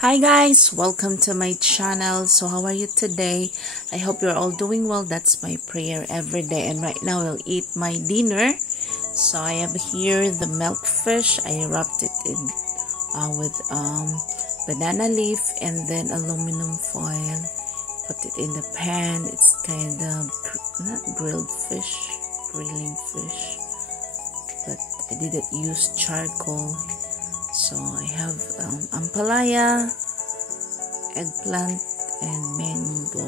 Hi guys, welcome to my channel. So how are you today? I hope you're all doing well. That's my prayer every day. And right now I'll eat my dinner. So I have here the milk fish. I wrapped it in with banana leaf and then aluminum foil. Put it in the pan. It's kind of not grilled fish, grilling fish, but I didn't use charcoal. So I have ampalaya, eggplant, and manga,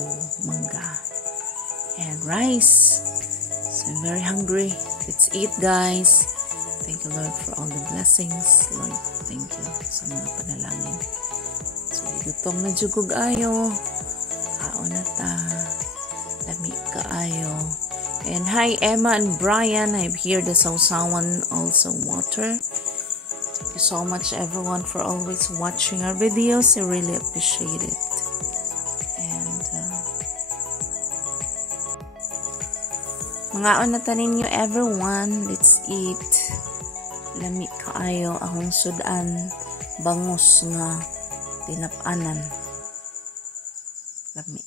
and rice. So I'm very hungry. Let's eat, guys. Thank you, Lord, for all the blessings. Lord, thank you sa mga panalangin. So gutom na jugog ayo. Kaon na ta. Lami kaayo. And hi, Emma and Brian. I'm here the sausawan, also water. Thank you so much, everyone, for always watching our videos. I really appreciate it. And mga onatanin nyo, everyone. Let's eat. Lami kaayo akong sudan bangus nga tinapanan. Lami.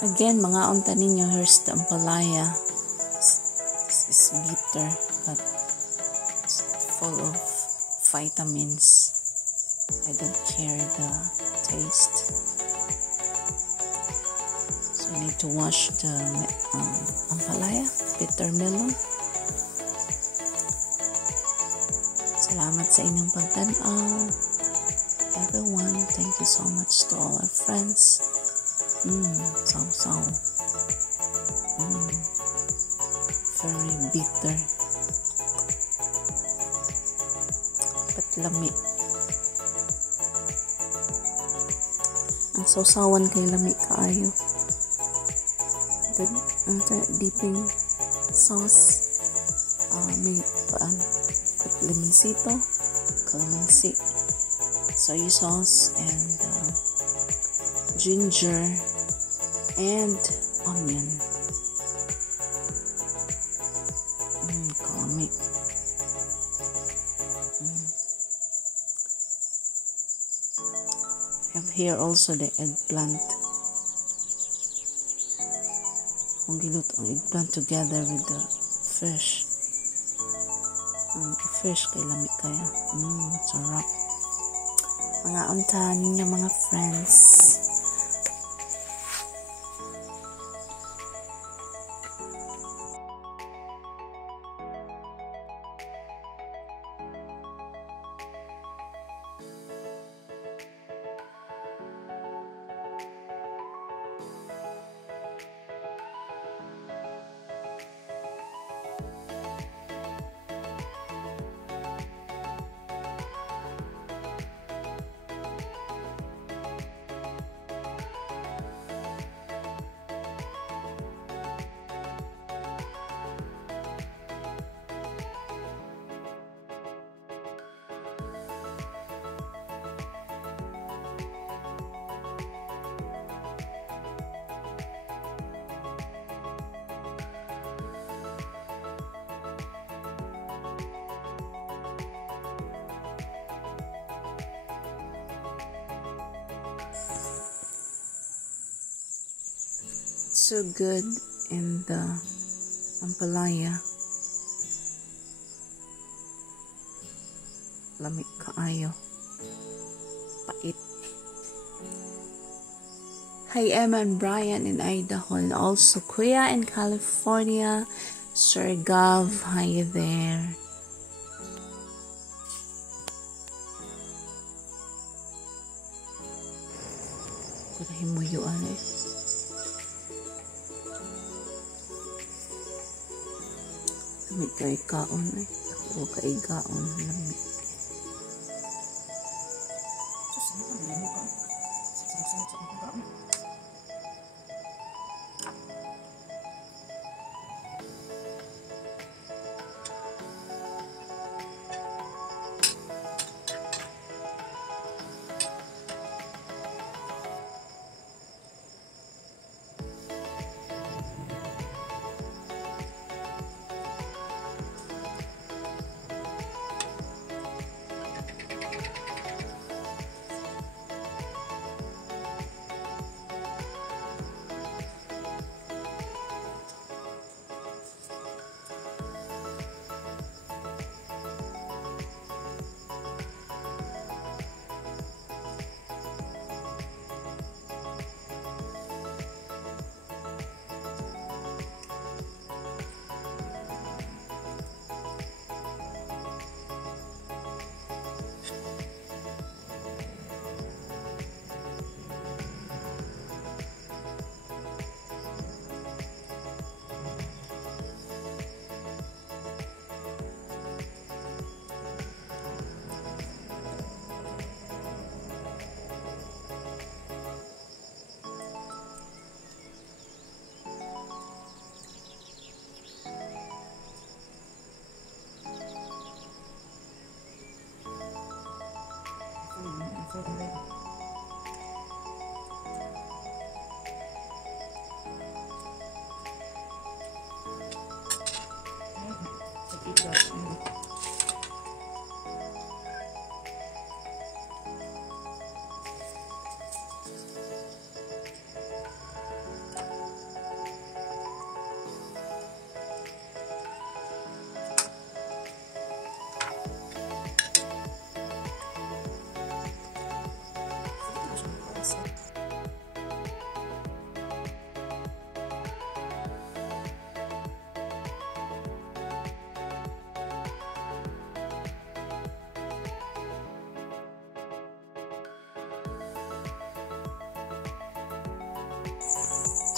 Again, mga unta ninyo, here's the ampalaya. This is bitter, but it's full of vitamins. I don't care the taste. So I need to wash the ampalaya, bitter melon. Salamat sa inyong pagtanaw. Everyone, thank you so much to all our friends. Very bitter, but lami. Ang sausawan kay lami kaayo. The dipping sauce, may limoncito, calamansi, soy sauce, and ginger and onion. Kalami. I have here also the eggplant. Kung giluto ang eggplant together with the fish. Fish kay lami kaya. Sarap. Mga unta ninyo, mga friends. So good in the ampalaya. Lami kaayo. Pait. Hi, Emma and Brian in Idaho, and also Kuya in California. Sir Gav, hi there. ko na himuyuan eh. Lamig kay kaon eh. Ako kay kaon. Lamig.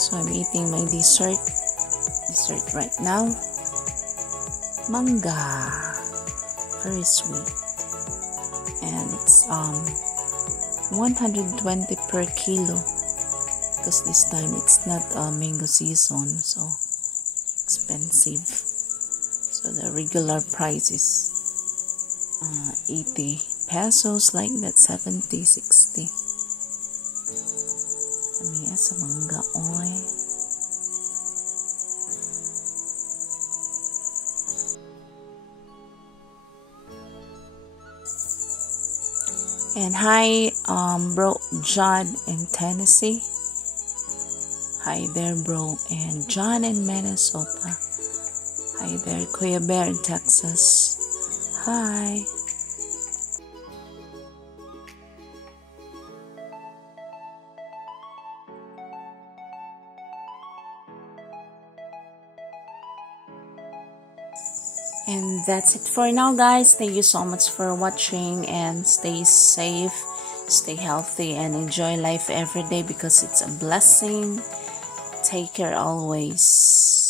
So I'm eating my dessert right now. Manga, very sweet, and it's 120 per kilo because this time it's not mango season, so expensive. So the regular price is 80 pesos, like that, 70, 60. Kami sa mangga oy. And hi, bro John in Tennessee. Hi there, bro. And John in Minnesota. Hi there, Kuya Bear in Texas. Hi. And that's it for now, guys. Thank you so much for watching, and stay safe, stay healthy, and enjoy life every day because it's a blessing. Take care always.